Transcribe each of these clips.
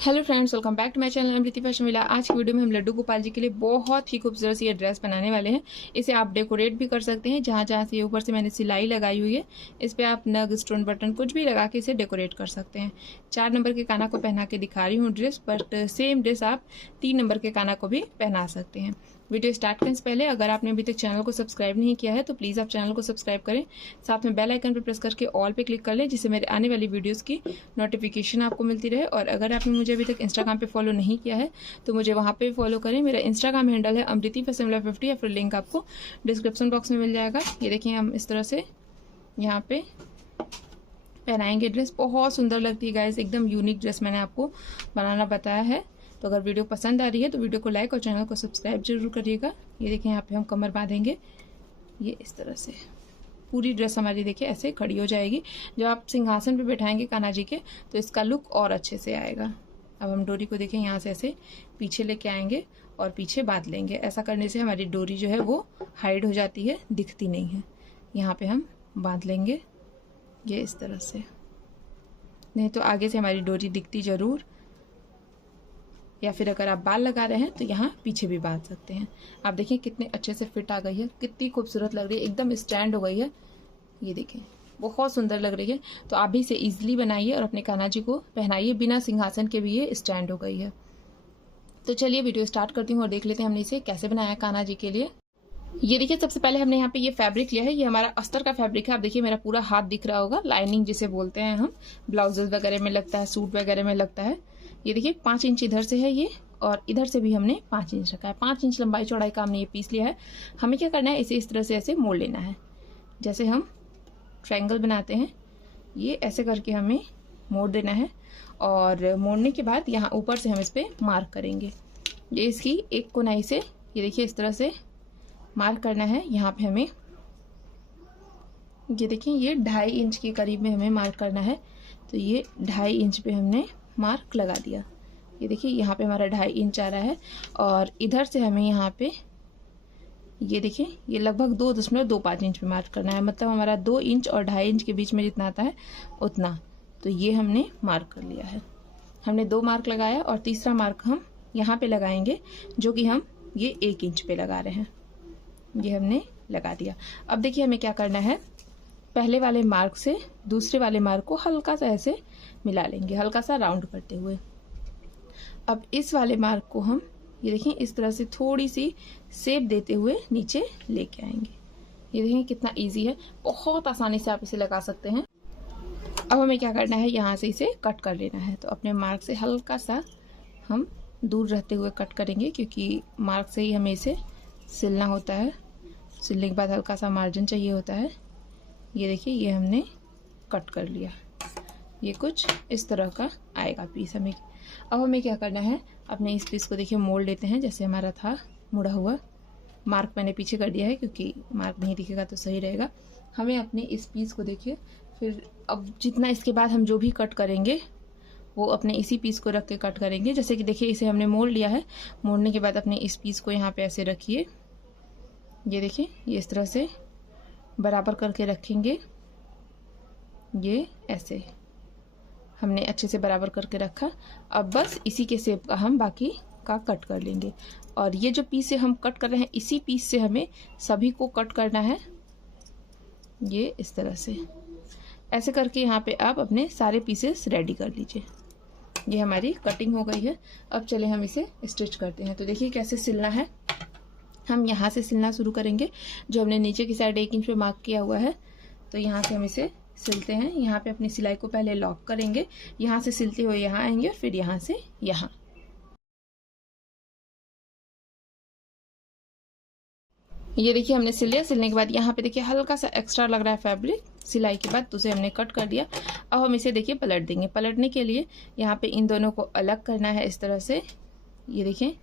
Hello friends, welcome back to my channel Amriti fashion villa. आज की video में हम लड्डू गोपाल जी के लिए बहुत ही खूबसूरत सी ये ड्रेस बनाने वाले हैं। इसे आप डेकोरेट भी कर सकते हैं। जहाँ जहाँ से ये ऊपर से मैंने सिलाई लगाई हुई है, इस पे आप नग, स्टोन, बटन कुछ भी लगा के इसे डेकोरेट कर सकते हैं। 4 नंबर के काना को पहना के दिखा रही हूँ ड्रेस, बट सेम ड्रेस आप 3 नंबर के काना को भी पहना सकते हैं। वीडियो स्टार्ट करने से पहले अगर आपने अभी तक चैनल को सब्सक्राइब नहीं किया है तो प्लीज़ आप चैनल को सब्सक्राइब करें, साथ में बेल आइकन पर प्रेस करके ऑल पे क्लिक कर लें, जिससे मेरे आने वाली वीडियोस की नोटिफिकेशन आपको मिलती रहे। और अगर आपने मुझे अभी तक इंस्टाग्राम पे फॉलो नहीं किया है तो मुझे वहाँ पे फॉलो करें। मेरा इंस्टाग्राम हैंडल है अमृति फैशन 50, या फिर लिंक आपको डिस्क्रिप्शन बॉक्स में मिल जाएगा। ये देखिए, हम इस तरह से यहाँ पे पहनाएंगे ड्रेस। बहुत सुंदर लगती है गाइस, एकदम यूनिक ड्रेस मैंने आपको बनाना बताया है। तो अगर वीडियो पसंद आ रही है तो वीडियो को लाइक और चैनल को सब्सक्राइब जरूर करिएगा। ये देखिए, यहाँ पे हम कमर बांधेंगे। ये इस तरह से पूरी ड्रेस हमारी देखिए ऐसे खड़ी हो जाएगी। जब आप सिंहासन पे बैठाएंगे कान्हा जी के तो इसका लुक और अच्छे से आएगा। अब हम डोरी को देखें, यहाँ से ऐसे पीछे लेके आएंगे और पीछे बांध लेंगे। ऐसा करने से हमारी डोरी जो है वो हाइड हो जाती है, दिखती नहीं है। यहाँ पे हम बांध लेंगे ये इस तरह से, नहीं तो आगे से हमारी डोरी दिखती जरूर। या फिर अगर आप बाल लगा रहे हैं तो यहाँ पीछे भी बांध सकते हैं। आप देखिए कितने अच्छे से फिट आ गई है, कितनी खूबसूरत लग रही है, एकदम स्टैंड हो गई है। ये देखिए बहुत सुंदर लग रही है। तो आप भी इसे इजीली बनाइए और अपने कान्हा जी को पहनाइए। बिना सिंहासन के भी ये स्टैंड हो गई है। तो चलिए वीडियो स्टार्ट करती हूँ और देख लेते हैं हमने इसे कैसे बनाया कान्हा जी के लिए। ये देखिए, सबसे पहले हमने यहाँ पे ये फैब्रिक लिया है। ये हमारा अस्तर का फैब्रिक है। आप देखिए मेरा पूरा हाथ दिख रहा होगा, लाइनिंग जिसे बोलते हैं हम, ब्लाउजेस वगैरह में लगता है, सूट वगैरह में लगता है। ये देखिए 5 इंच इधर से है ये, और इधर से भी हमने 5 इंच रखा है। 5 इंच लंबाई चौड़ाई का हमने ये पीस लिया है। हमें क्या करना है, इसे इस तरह से ऐसे मोड़ लेना है। जैसे हम ट्रायंगल बनाते हैं, ये ऐसे करके हमें मोड़ देना है। और मोड़ने के बाद यहाँ ऊपर से हम इस पर मार्क करेंगे। ये इसकी एक कोनाई से ये देखिए इस तरह से मार्क करना है। यहाँ पे हमें ये देखिए ये 2.5 इंच के करीब में हमें मार्क करना है। तो ये 2.5 इंच पे हमने मार्क लगा दिया। ये देखिए यहाँ पे हमारा 2.5 इंच आ रहा है। और इधर से हमें यहाँ पे ये देखिए ये लगभग 2.25 इंच पे मार्क करना है। मतलब हमारा 2 इंच और 2.5 इंच के बीच में जितना आता है उतना। तो ये हमने मार्क कर लिया है। हमने 2 मार्क लगाया और तीसरा मार्क हम यहाँ पे लगाएंगे, जो कि हम ये 1 इंच पे लगा रहे हैं। ये हमने लगा दिया। अब देखिए हमें क्या करना है, पहले वाले मार्क से दूसरे वाले मार्क को हल्का सा ऐसे मिला लेंगे, हल्का सा राउंड करते हुए। अब इस वाले मार्क को हम ये देखिए इस तरह से थोड़ी सी शेप देते हुए नीचे लेके आएंगे। ये देखिए कितना इजी है, बहुत आसानी से आप इसे लगा सकते हैं। अब हमें क्या करना है, यहाँ से इसे कट कर लेना है। तो अपने मार्क से हल्का सा हम दूर रहते हुए कट करेंगे, क्योंकि मार्क से ही हमें इसे सिलना होता है। सिलने के बाद हल्का सा मार्जिन चाहिए होता है। ये देखिए ये हमने कट कर लिया। ये कुछ इस तरह का आएगा पीस हमें। अब हमें क्या करना है, अपने इस पीस को देखिए मोड़ लेते हैं जैसे हमारा था मुड़ा हुआ। मार्क मैंने पीछे कर दिया है क्योंकि मार्क नहीं दिखेगा तो सही रहेगा। हमें अपने इस पीस को देखिए, फिर अब जितना इसके बाद हम जो भी कट करेंगे वो अपने इसी पीस को रख के कट करेंगे। जैसे कि देखिए इसे हमने मोड़ लिया है। मोड़ने के बाद अपने इस पीस को यहाँ पे ऐसे रखिए। ये देखिए ये इस तरह से बराबर करके रखेंगे। ये ऐसे हमने अच्छे से बराबर करके रखा। अब बस इसी के शेप का हम बाकी का कट कर लेंगे। और ये जो पीस से हम कट कर रहे हैं, इसी पीस से हमें सभी को कट करना है। ये इस तरह से ऐसे करके यहाँ पे आप अपने सारे पीसेस रेडी कर लीजिए। ये हमारी कटिंग हो गई है। अब चले हम इसे स्टिच करते हैं। तो देखिए कैसे सिलना है। हम यहाँ से सिलना शुरू करेंगे। जो हमने नीचे की साइड 1 इंच पे मार्क किया हुआ है, तो यहाँ से हम इसे सिलते हैं। यहाँ पे अपनी सिलाई को पहले लॉक करेंगे। यहाँ से सिलते हुए यहाँ आएंगे, फिर यहाँ से यहाँ। ये देखिए हमने सिल लिया। सिलने के बाद यहाँ पे देखिए हल्का सा एक्स्ट्रा लग रहा है फैब्रिक सिलाई के बाद, तो उसे हमने कट कर दिया। अब हम इसे देखिए पलट देंगे। पलटने के लिए यहाँ पे इन दोनों को अलग करना है इस तरह से। ये देखिए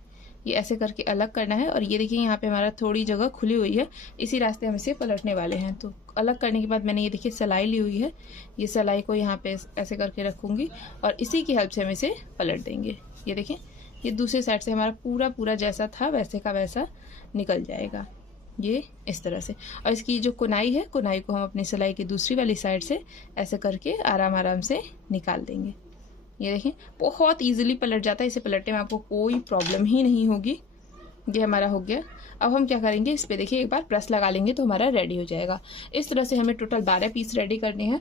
ये ऐसे करके अलग करना है। और ये देखिए यहाँ पे हमारा थोड़ी जगह खुली हुई है, इसी रास्ते हम इसे पलटने वाले हैं। तो अलग करने के बाद मैंने ये देखिए सिलाई ली हुई है। ये सिलाई को यहाँ पे ऐसे करके रखूँगी और इसी की हेल्प से हम इसे पलट देंगे। ये देखिए ये दूसरी साइड से हमारा पूरा पूरा जैसा था वैसे का वैसा निकल जाएगा। ये इस तरह से। और इसकी जो कोनाई है, कोनाई को हम अपनी सिलाई की दूसरी वाली साइड से ऐसे करके आराम आराम से निकाल देंगे। ये देखें बहुत इजीली पलट जाता है, इसे पलटने में आपको कोई प्रॉब्लम ही नहीं होगी। ये हमारा हो गया। अब हम क्या करेंगे, इस पे देखिए एक बार प्रेस लगा लेंगे तो हमारा रेडी हो जाएगा। इस तरह से हमें टोटल 12 पीस रेडी करने हैं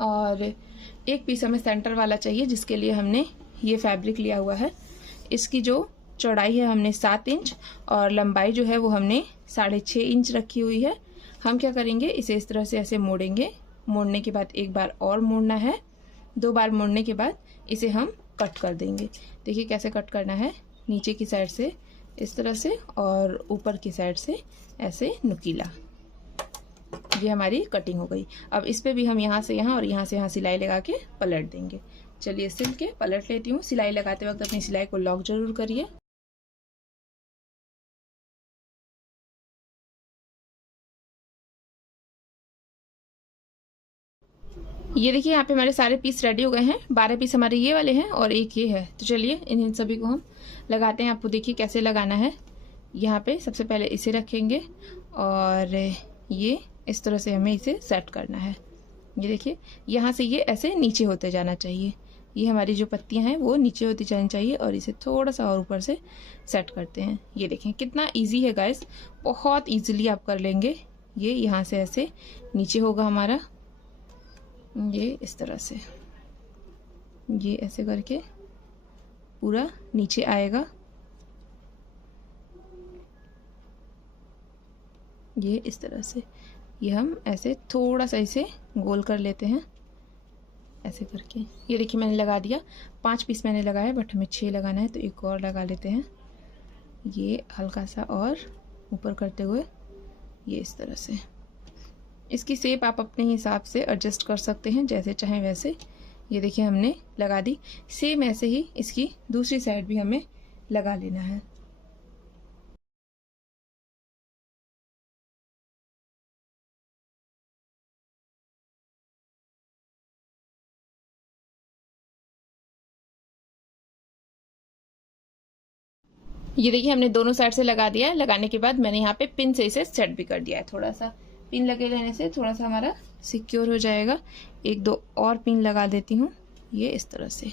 और एक पीस हमें सेंटर वाला चाहिए, जिसके लिए हमने ये फैब्रिक लिया हुआ है। इसकी जो चौड़ाई है हमने 7 इंच और लंबाई जो है वो हमने 6.5 इंच रखी हुई है। हम क्या करेंगे, इसे इस तरह से ऐसे मोड़ेंगे। मोड़ने के बाद एक बार और मोड़ना है, 2 बार मोड़ने के बाद इसे हम कट कर देंगे। देखिए कैसे कट करना है, नीचे की साइड से इस तरह से और ऊपर की साइड से ऐसे नुकीला। ये हमारी कटिंग हो गई। अब इस पे भी हम यहाँ से यहाँ और यहाँ से यहाँ सिलाई लगा के पलट देंगे। चलिए सिल के पलट लेती हूँ। सिलाई लगाते वक्त अपनी सिलाई को लॉक जरूर करिए। ये देखिए यहाँ पे हमारे सारे पीस रेडी हो गए हैं। 12 पीस हमारे ये वाले हैं और एक ये है। तो चलिए इन सभी को हम लगाते हैं। आपको देखिए कैसे लगाना है। यहाँ पे सबसे पहले इसे रखेंगे और ये इस तरह से हमें इसे सेट करना है। ये देखिए यहाँ से ये ऐसे नीचे होते जाना चाहिए। ये हमारी जो पत्तियां हैं वो नीचे होती जानी चाहिए और इसे थोड़ा सा और ऊपर से सेट करते हैं। ये देखें कितना इजी है गाइस, बहुत इजीली आप कर लेंगे। ये यहाँ से ऐसे नीचे होगा हमारा, ये इस तरह से, ये ऐसे करके पूरा नीचे आएगा। ये इस तरह से, ये हम ऐसे थोड़ा सा इसे गोल कर लेते हैं ऐसे करके। ये देखिए मैंने लगा दिया। 5 पीस मैंने लगाया बट हमें 6 लगाना है, तो एक और लगा लेते हैं। ये हल्का सा और ऊपर करते हुए ये इस तरह से। इसकी शेप आप अपने हिसाब से एडजस्ट कर सकते हैं, जैसे चाहें वैसे। ये देखिए हमने लगा दी। सेम ऐसे ही इसकी दूसरी साइड भी हमें लगा लेना है। ये देखिए हमने दोनों साइड से लगा दिया है। लगाने के बाद मैंने यहाँ पे पिन से इसे सेट भी कर दिया है। थोड़ा सा पिन लगे रहने से थोड़ा सा हमारा सिक्योर हो जाएगा। 1-2 और पिन लगा देती हूँ, ये इस तरह से।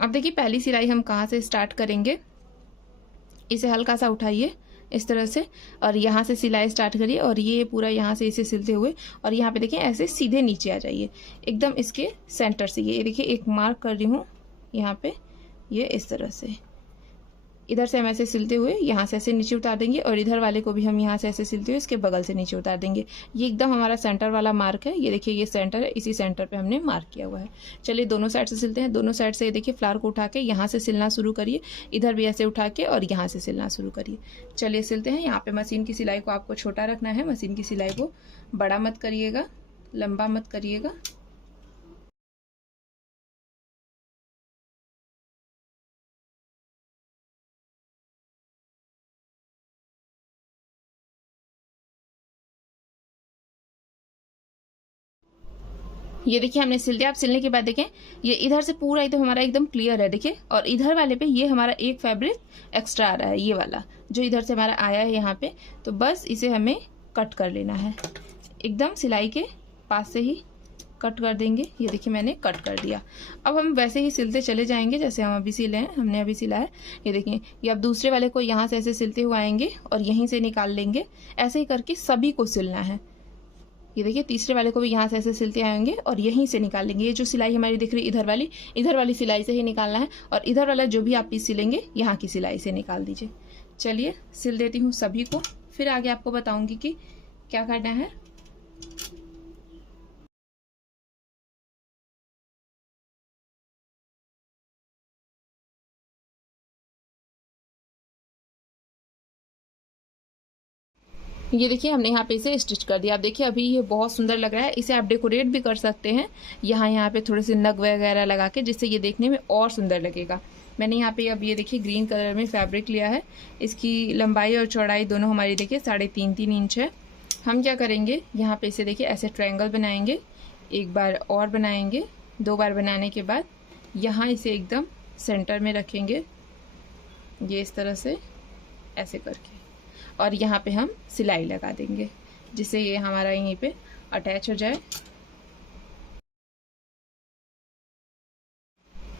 अब देखिए पहली सिलाई हम कहाँ से स्टार्ट करेंगे। इसे हल्का सा उठाइए इस तरह से और यहाँ से सिलाई स्टार्ट करिए और ये पूरा यहाँ से इसे सिलते हुए और यहाँ पे देखिए ऐसे सीधे नीचे आ जाइए एकदम इसके सेंटर से। ये देखिए एक मार्क कर रही हूँ यहाँ पे, ये इस तरह से। इधर से हम ऐसे सिलते हुए यहाँ से ऐसे नीचे उतार देंगे और इधर वाले को भी हम यहाँ से ऐसे सिलते हुए इसके बगल से नीचे उतार देंगे। ये एकदम हमारा सेंटर वाला मार्क है। ये देखिए ये सेंटर है, इसी सेंटर पे हमने मार्क किया हुआ है। चलिए दोनों साइड से सिलते हैं। दोनों साइड से ये देखिए फ्लावर को उठा के यहाँ से सिलना शुरू करिए, इधर भी ऐसे उठा के और यहाँ से सिलना शुरू करिए। चलिए सिलते हैं। यहाँ पे मशीन की सिलाई को आपको छोटा रखना है, मशीन की सिलाई को बड़ा मत करिएगा, लंबा मत करिएगा। ये देखिए हमने सिल दिया। आप सिलने के बाद देखें ये इधर से पूरा एकदम हमारा एकदम क्लियर है देखिए, और इधर वाले पे ये हमारा एक फैब्रिक एक्स्ट्रा आ रहा है, ये वाला जो इधर से हमारा आया है यहाँ पे। तो बस इसे हमें कट कर लेना है, एकदम सिलाई के पास से ही कट कर देंगे। ये देखिए मैंने कट कर दिया। अब हम वैसे ही सिलते चले जाएंगे जैसे हम अभी सिले हैं, हमने अभी सिला है। ये देखिए ये अब दूसरे वाले को यहाँ से ऐसे सिलते हुए आएंगे और यहीं से निकाल लेंगे। ऐसे ही करके सभी को सिलना है। ये देखिए तीसरे वाले को भी यहाँ से ऐसे सिलते आएंगे और यहीं से निकाल लेंगे। ये जो सिलाई हमारी दिख रही है इधर वाली सिलाई से ही निकालना है और इधर वाला जो भी आप पीस सिलेंगे यहाँ की सिलाई से निकाल दीजिए। चलिए सिल देती हूँ सभी को, फिर आगे आपको बताऊंगी कि क्या करना है। ये देखिए हमने यहाँ पे इसे स्टिच कर दिया। आप देखिए अभी ये बहुत सुंदर लग रहा है। इसे आप डेकोरेट भी कर सकते हैं यहाँ पे थोड़े से नग वगैरह लगा के, जिससे ये देखने में और सुंदर लगेगा। मैंने यहाँ पे अब ये देखिए ग्रीन कलर में फैब्रिक लिया है। इसकी लंबाई और चौड़ाई दोनों हमारी देखिए 3.5 इंच है। हम क्या करेंगे यहाँ पे इसे देखिए ऐसे ट्रायंगल बनाएंगे, एक बार और बनाएंगे। 2 बार बनाने के बाद यहाँ इसे एकदम सेंटर में रखेंगे, ये इस तरह से ऐसे करके, और यहाँ पे हम सिलाई लगा देंगे जिससे ये हमारा यहीं पे अटैच हो जाए।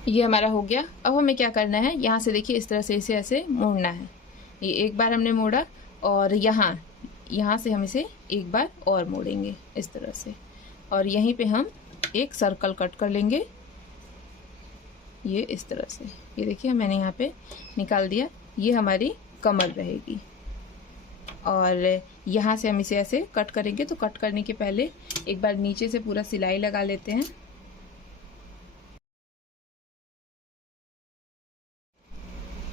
ये हमारा हो गया। अब हमें क्या करना है, यहाँ से देखिए इस तरह से इसे ऐसे मोड़ना है। ये एक बार हमने मोड़ा और यहाँ से हम इसे एक बार और मोड़ेंगे इस तरह से, और यहीं पे हम एक सर्कल कट कर लेंगे ये इस तरह से। ये देखिए मैंने यहाँ पे निकाल दिया। ये हमारी कमर रहेगी और यहाँ से हम इसे ऐसे कट करेंगे। तो कट करने के पहले एक बार नीचे से पूरा सिलाई लगा लेते हैं।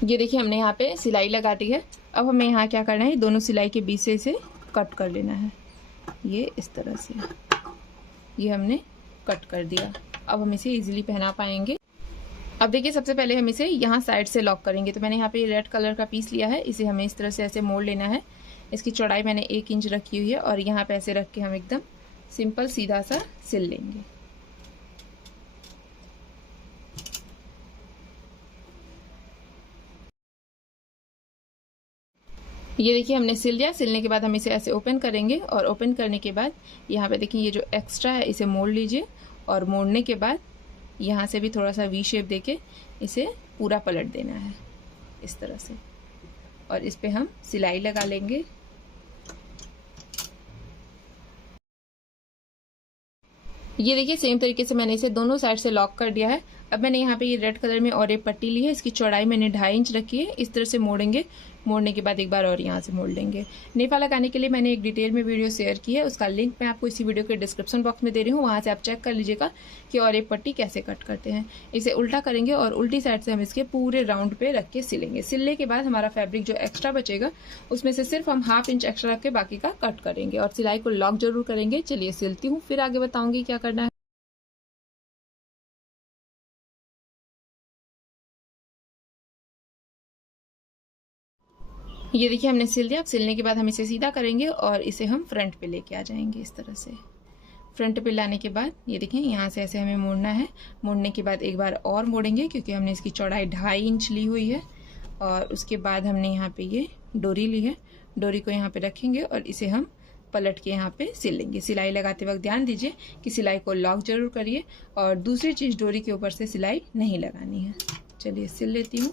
ये देखिए हमने यहाँ पे सिलाई लगा दी है। अब हमें यहाँ क्या करना है, दोनों सिलाई के बीच से इसे कट कर लेना है ये इस तरह से। ये हमने कट कर दिया। अब हम इसे इजीली पहना पाएंगे। अब देखिए सबसे पहले हम इसे यहाँ साइड से लॉक करेंगे। तो मैंने यहाँ पे रेड कलर का पीस लिया है, इसे हमें इस तरह से ऐसे मोड़ लेना है। इसकी चौड़ाई मैंने 1 इंच रखी हुई है और यहाँ पे ऐसे रख के हम एकदम सिंपल सीधा सा सिल लेंगे। ये देखिए हमने सिल लिया। सिलने के बाद हम इसे ऐसे ओपन करेंगे और ओपन करने के बाद यहाँ पे देखिए ये जो एक्स्ट्रा है इसे मोड़ लीजिए और मोड़ने के बाद यहाँ से भी थोड़ा सा वी शेप देके इसे पूरा पलट देना है इस तरह से, और इस पे हम सिलाई लगा लेंगे। ये देखिए सेम तरीके से मैंने इसे दोनों साइड से लॉक कर दिया है। अब मैंने यहाँ पे ये रेड कलर में और एक पट्टी ली है, इसकी चौड़ाई मैंने 2.5 इंच रखी है। इस तरह से मोड़ेंगे, मोड़ने के बाद एक बार और यहाँ से मोड़ लेंगे। नेफा लगाने के लिए मैंने एक डिटेल में वीडियो शेयर की है, उसका लिंक मैं आपको इसी वीडियो के डिस्क्रिप्शन बॉक्स में दे रही हूँ, वहाँ से आप चेक कर लीजिएगा कि और एक पट्टी कैसे कट करते हैं। इसे उल्टा करेंगे और उल्टी साइड से हम इसके पूरे राउंड पे रख के सिलेंगे। सिलने के बाद हमारा फैब्रिक जो एक्स्ट्रा बचेगा उसमें से सिर्फ हम 1/2 इंच एक्स्ट्रा रख के बाकी का कट करेंगे और सिलाई को लॉक जरूर करेंगे। चलिए सिलती हूँ, फिर आगे बताऊंगी क्या करना है। ये देखिए हमने सिल दिया। अब सिलने के बाद हम इसे सीधा करेंगे और इसे हम फ्रंट पे लेके आ जाएंगे इस तरह से। फ्रंट पे लाने के बाद ये देखिए यहाँ से ऐसे हमें मोड़ना है। मोड़ने के बाद एक बार और मोड़ेंगे क्योंकि हमने इसकी चौड़ाई 2.5 इंच ली हुई है। और उसके बाद हमने यहाँ पे ये डोरी ली है, डोरी को यहाँ पे रखेंगे और इसे हम पलट के यहाँ पे सिल लेंगे। सिलाई लगाते वक्त ध्यान दीजिए कि सिलाई को लॉक जरूर करिए और दूसरी चीज़ डोरी के ऊपर से सिलाई नहीं लगानी है। चलिए सिल लेती हूँ।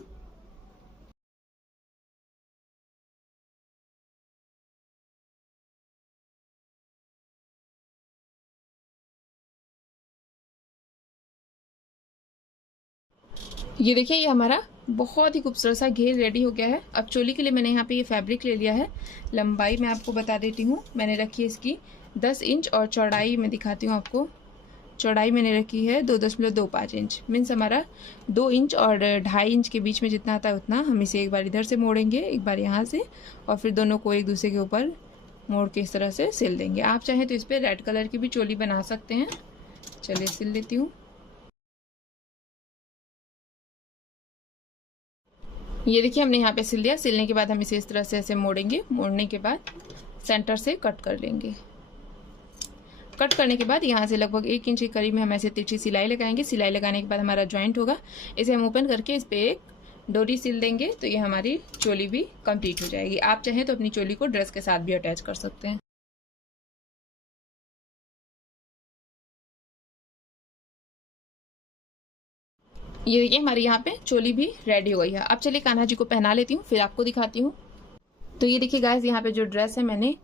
ये देखिए ये हमारा बहुत ही खूबसूरत सा घेर रेडी हो गया है। अब चोली के लिए मैंने यहाँ पे ये फैब्रिक ले लिया है। लंबाई मैं आपको बता देती हूँ, मैंने रखी है इसकी 10 इंच और चौड़ाई मैं दिखाती हूँ आपको। चौड़ाई मैंने रखी है 2.25 इंच, मीन्स हमारा 2 इंच और 2.5 इंच के बीच में जितना आता है उतना हम इसे एक बार इधर से मोड़ेंगे, एक बार यहाँ से, और फिर दोनों को एक दूसरे के ऊपर मोड़ के इस तरह से सिल देंगे। आप चाहें तो इस पर रेड कलर की भी चोली बना सकते हैं। चलिए सिल लेती हूँ। ये देखिए हमने यहाँ पे सिल दिया। सिलने के बाद हम इसे इस तरह से ऐसे मोड़ेंगे, मोड़ने के बाद सेंटर से कट कर लेंगे। कट करने के बाद यहाँ से लगभग 1 इंच के करीब में हम ऐसे तिरछी सिलाई लगाएंगे। सिलाई लगाने के बाद हमारा जॉइंट होगा, इसे हम ओपन करके इस पर एक डोरी सिल देंगे तो ये हमारी चोली भी कंप्लीट हो जाएगी। आप चाहें तो अपनी चोली को ड्रेस के साथ भी अटैच कर सकते हैं। ये देखिए हमारी यहाँ पे चोली भी रेडी हो गई है। अब चलिए कान्हा जी को पहना लेती हूँ, फिर आपको दिखाती हूँ। तो ये देखिए गाइस यहाँ पे जो ड्रेस है मैंने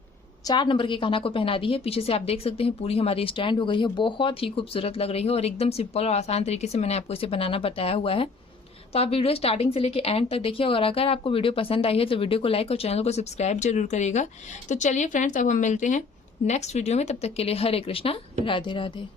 4 नंबर के कान्हा को पहना दी है। पीछे से आप देख सकते हैं पूरी हमारी स्टैंड हो गई है, बहुत ही खूबसूरत लग रही है और एकदम सिंपल और आसान तरीके से मैंने आपको इसे बनाना बताया हुआ है। तो आप वीडियो स्टार्टिंग से लेकर एंड तक देखिए और अगर आपको वीडियो पसंद आई है तो वीडियो को लाइक और चैनल को सब्सक्राइब जरूर करिएगा। तो चलिए फ्रेंड्स अब हम मिलते हैं नेक्स्ट वीडियो में, तब तक के लिए हरे कृष्णा, राधे राधे।